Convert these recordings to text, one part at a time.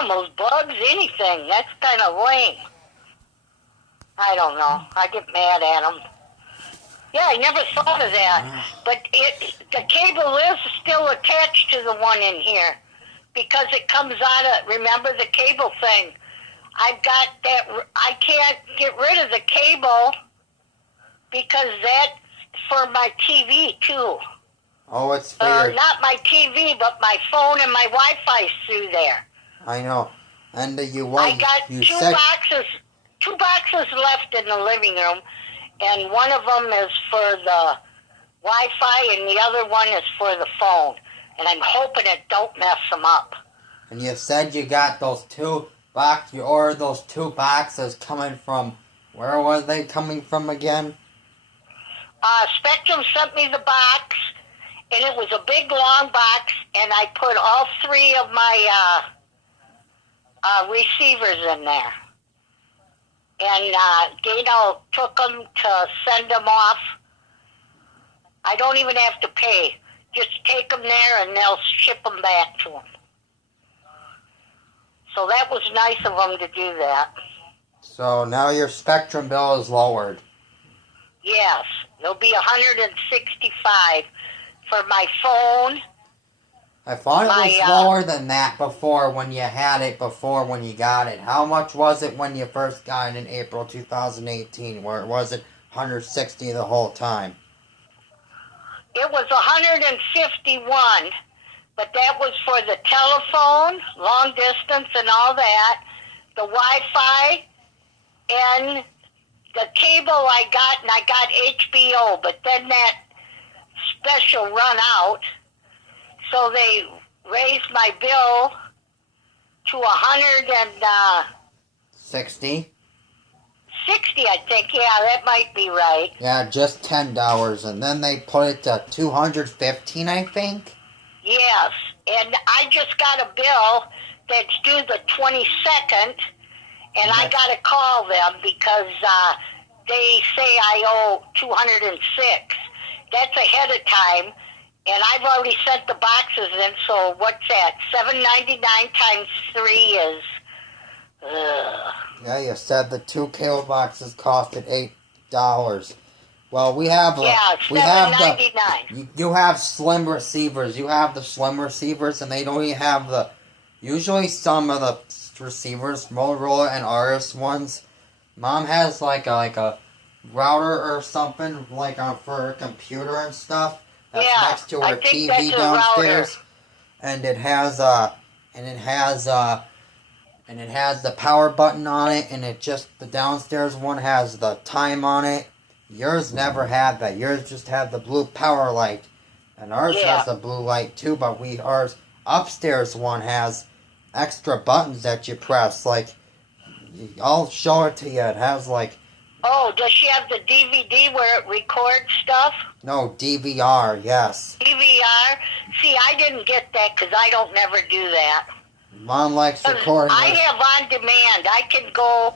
animals, bugs, anything. That's kind of lame. I don't know. I get mad at them. Yeah, I never thought of that. But the cable is still attached to the one in here because it comes out of, remember the cable thing? I've got that, I can't get rid of the cable because that's for my TV too. Oh, it's for your... Not my TV, but my phone and my Wi-Fi's through there. I know. And you I got two boxes left in the living room, and one of them is for the Wi-Fi, and the other one is for the phone. And I'm hoping it don't mess them up. And you said you got those you ordered those 2 boxes coming from, where were they coming from again? Spectrum sent me the box, and it was a big long box, and I put all 3 of my receivers in there. And Dano took them to send them off. I don't even have to pay. Just take them there, and they'll ship them back to them. So that was nice of them to do that. So now your Spectrum bill is lowered. Yes, it'll be $165 for my phone. I thought it was lower than that before when you had it, before when you got it. How much was it when you first got it in April 2018? Where was it $160 the whole time? It was $151, but that was for the telephone, long distance and all that, the Wi-Fi, and the cable I got, and I got HBO, but then that special run out, so they raised my bill to $60? $60, I think. Yeah, that might be right. Yeah, just $10, and then they put it to $215, I think. Yes, and I just got a bill that's due the 22nd, and I got to call them because they say I owe $206. That's ahead of time, and I've already sent the boxes in. So what's that? $7.99 times 3 is. Yeah, you said the 2 cable boxes costed $8. Well, we have $7.99. You have slim receivers. You have the slim receivers, and they don't even have the. Usually, some of the receivers, Motorola and Aris ones, Mom has like a router or something for a computer and stuff. That's next to her TV downstairs, and it has the power button on it, and the downstairs one has the time on it. Yours never had that. Yours just had the blue power light, and ours has a blue light too. But ours upstairs one has extra buttons that you press. I'll show it to you. It has Oh, does she have the DVD where it records stuff? No, DVR. Yes. DVR. See, I didn't get that because I don't never do that. Mom likes recording. I have on demand. I can go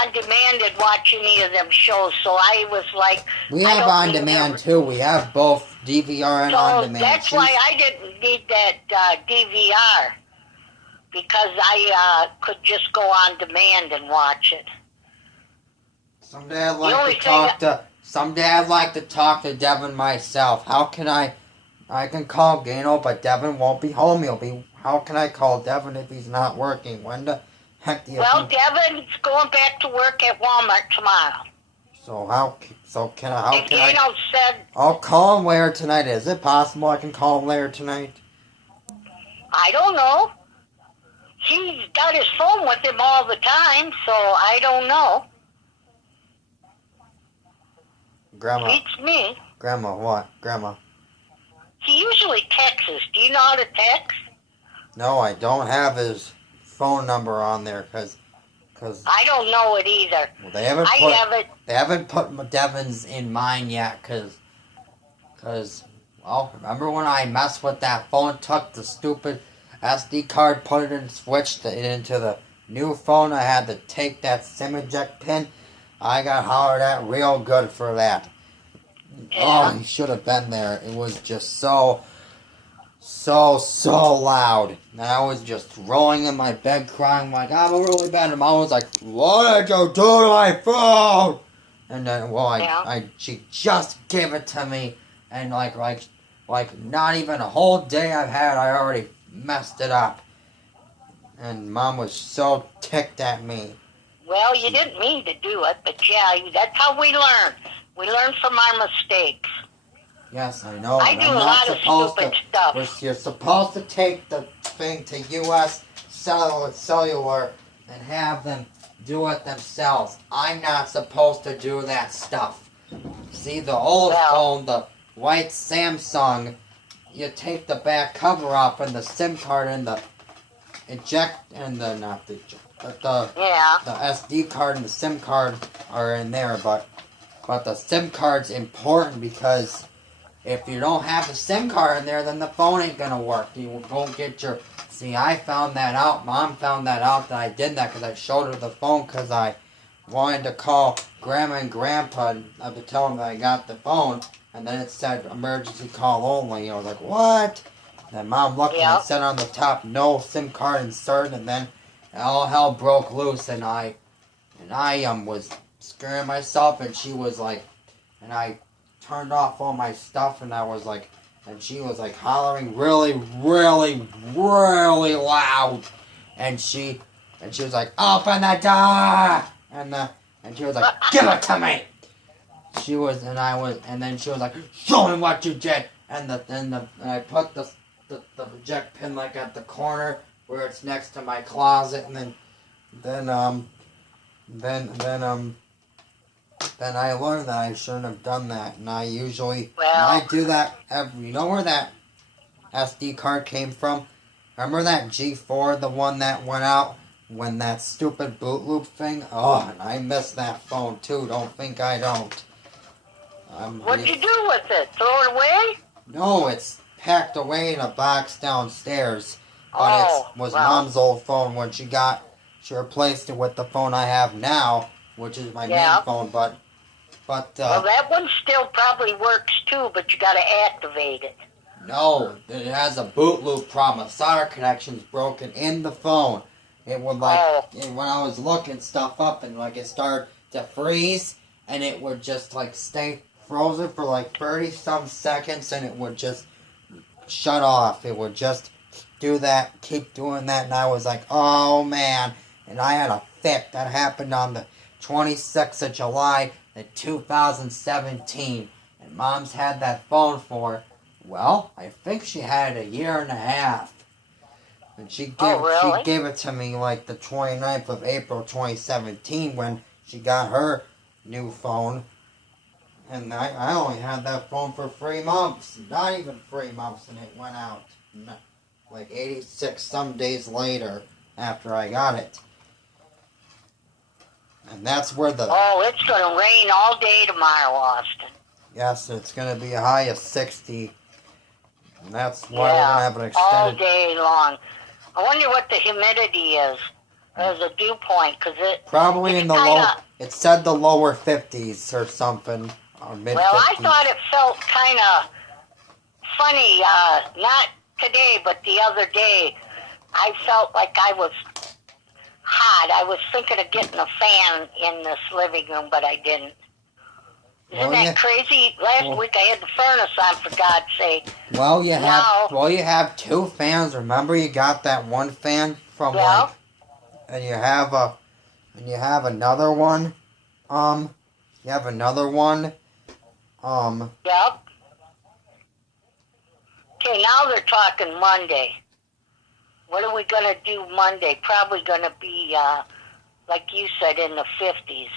on demand and watch any of them shows. So I was like, we have on demand too. We have both DVR and on demand. That's why I didn't need that DVR, because I could just go on demand and watch it. Someday I'd like to talk to Devin myself. How can I can call Gano, but Devin won't be home. How can I call Devin if he's not working? When the heck do you think? Devin's going back to work at Walmart tomorrow. Gano said, I'll call him later tonight. Is it possible I can call him later tonight? I don't know. He's got his phone with him all the time, so I don't know. Grandma. Beats me. Grandma, what? Grandma. He usually texts. Do you know how to text? No, I don't have his phone number on there because I don't know it either. Well, they haven't put Devin's in mine yet because remember when I messed with that phone, took the stupid SD card, put it in, switched it into the new phone. I had to take that SIM eject pin. I got hollered at real good for that. Yeah. Oh, he should have been there. It was just so so loud. And I was just rolling in my bed crying like, I'm really bad. And Mom was like, what did you do to my phone? And then, she just gave it to me. And like not even a whole day I've had, I already messed it up. And Mom was so ticked at me. Well, you didn't mean to do it, but yeah, that's how we learn. We learn from our mistakes. Yes, I know. I do a lot of stupid stuff. You're supposed to take the thing to U.S. Cellular and have them do it themselves. I'm not supposed to do that stuff. See, the old phone, the white Samsung, you take the back cover off and the SIM card and the the SD card and the SIM card are in there, but the SIM card's important because if you don't have the SIM card in there, then the phone ain't gonna work. You won't get your... See, I found that out. Mom found that out that I did that because I showed her the phone because I wanted to call Grandma and Grandpa to tell them that I got the phone, and then it said emergency call only. I was like, what? And then Mom looked and it said on the top, no SIM card inserted, and then all hell broke loose, and I was scaring myself, and she was like, and I turned off all my stuff, and I was like, and she was like hollering really loud, and she was like, open the door, and she was like, give it to me. And then she was like, show me what you did, and I put the eject pin like at the corner where it's next to my closet, and then I learned that I shouldn't have done that, and I usually, I do that you know where that SD card came from? Remember that G4, the one that went out when that stupid boot loop thing? Oh, and I miss that phone too, don't think I don't. What'd you do with it? Throw it away? No, it's packed away in a box downstairs, but it was Mom's old phone when she replaced it with the phone I have now, which is my main phone, but well, that one still probably works too, but you gotta activate it. No, it has a boot loop problem. A solder connection's broken in the phone. It would when I was looking stuff up and it started to freeze, and it would just stay frozen for 30-some seconds, and it would just shut off. It would just do that, keep doing that, and I was like, oh man. And I had a fit. That happened on the 26th of July, 2017. And Mom's had that phone for, I think she had it a year and a half. And she gave it to me the 29th of April 2017 when she got her new phone. And I only had that phone for 3 months. Not even 3 months, and it went out 86 some days later after I got it. And that's where the... Oh, it's going to rain all day tomorrow, Austin. Yes, it's going to be a high of 60. And that's why we're going to have an extended... all day long. I wonder what the humidity is as a dew point, because probably in the low... It said the lower 50s or something, or mid-50s. Well, I thought it felt kind of funny, not today, but the other day. I felt like I was hot. I was thinking of getting a fan in this living room, but I didn't. Isn't that crazy? Last week I had the furnace on, for God's sake. Well, you have 2 fans. Remember, you got that one fan from and you have another one. You have another one. Yep. Okay, now they're talking Monday. What are we going to do Monday? Probably going to be, like you said, in the 50s.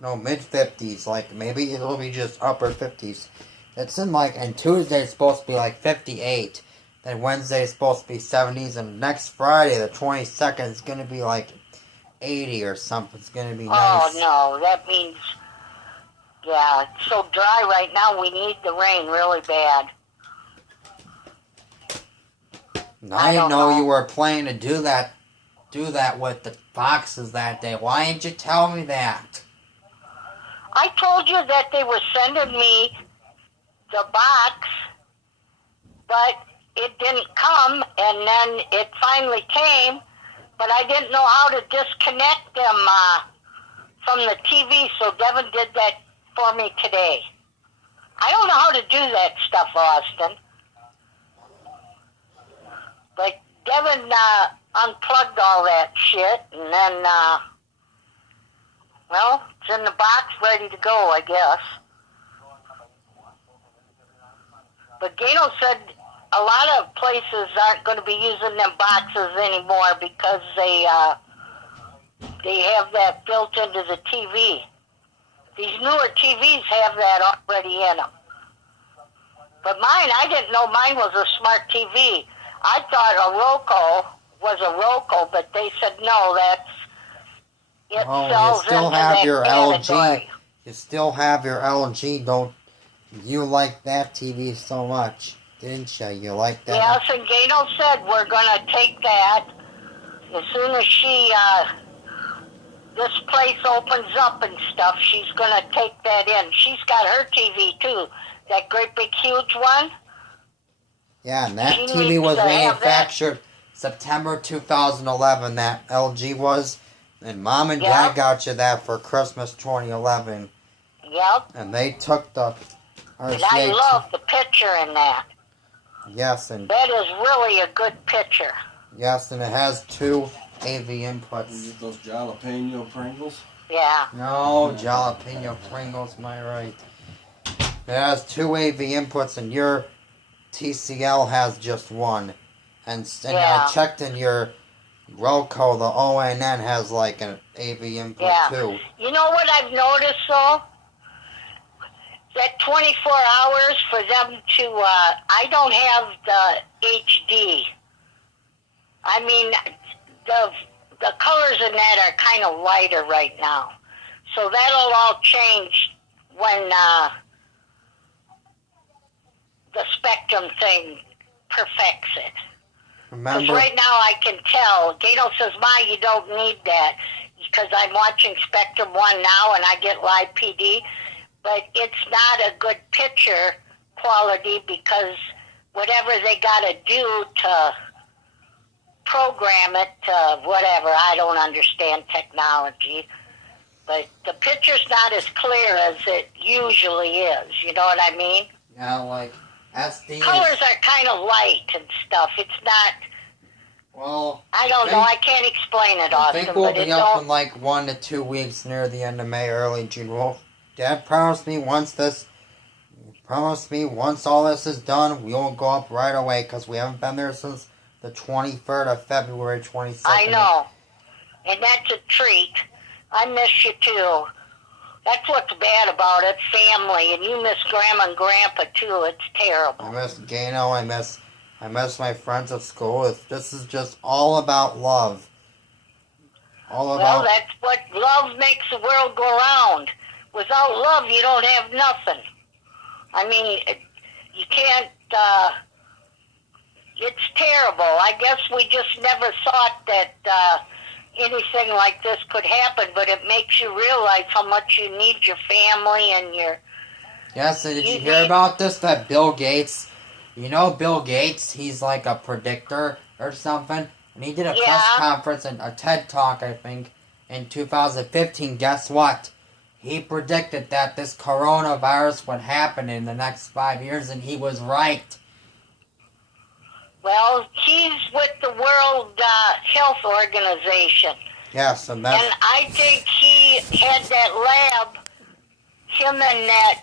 No, mid-50s. Maybe it'll be just upper 50s. It's and Tuesday it's supposed to be 58. Then Wednesday is supposed to be 70s. And next Friday, the 22nd, is going to be 80 or something. It's going to be nice. Oh, no. That means, it's so dry right now. We need the rain really bad. I didn't know you were planning to do that with the boxes that day. Why didn't you tell me that? I told you that they were sending me the box, but it didn't come, and then it finally came, but I didn't know how to disconnect them from the TV, so Devin did that for me today. I don't know how to do that stuff, Austin. But Devin unplugged all that shit, and then, well, it's in the box ready to go, I guess. But Gano said a lot of places aren't going to be using them boxes anymore because they have that built into the TV. These newer TVs have that already in them. But mine, I didn't know mine was a smart TV. I thought a Roku was a Roku, but they said no, it sells you still into have that your category. LG. You still have your LG. Don't you like that TV so much? Didn't you? You like that? Yes, and Gano said we're going to take that as soon as this place opens up and stuff, she's going to take that in. She's got her TV too, that great big huge one. Yeah, and that TV was manufactured September 2011, that LG was. And Mom and Dad got you that for Christmas 2011. Yep. And they took the RCA. And I love the picture in that. Yes, and that is really a good picture. Yes, and it has 2 AV inputs. Is it those jalapeno Pringles? Yeah. No, jalapeno Pringles, am I right? It has 2 AV inputs, and your TCL has just 1. And I checked in your Roku, the ONN has like an AV input too. You know what I've noticed though? That 24 hours for them to, I don't have the HD. I mean, the colors in that are kind of lighter right now. So that'll all change when the spectrum thing perfects it. Because right now I can tell. Gato says, Ma, you don't need that because I'm watching Spectrum 1 now and I get live PD. But it's not a good picture quality because whatever they got to do to program it to whatever, I don't understand technology. But the picture's not as clear as it usually is. You know what I mean? Yeah, like SD. Colors are kind of light and stuff. It's not. Well, I don't know. I can't explain it, Austin. I think we'll be up in like 1 to 2 weeks near the end of May, early June. Well, Dad promised me once all this is done, we will go up right away because we haven't been there since the 23rd of February, 22nd. I know. And that's a treat. I miss you too. That's what's bad about it, family. And you miss Grandma and Grandpa too. It's terrible. I miss Gano. I miss my friends at school. This is just all about love. Well, that's what love makes the world go round. Without love, you don't have nothing. I mean, you can't, it's terrible. I guess we just never thought that anything like this could happen, but it makes you realize how much you need your family and your... Yes, and did you hear about this? That Bill Gates, you know Bill Gates, he's like a predictor or something, and he did a press conference and a TED Talk, I think, in 2015. Guess what? He predicted that this coronavirus would happen in the next 5 years, and he was right. Well, he's with the World Health Organization. Yes, and that's... And I think he had that lab, him and that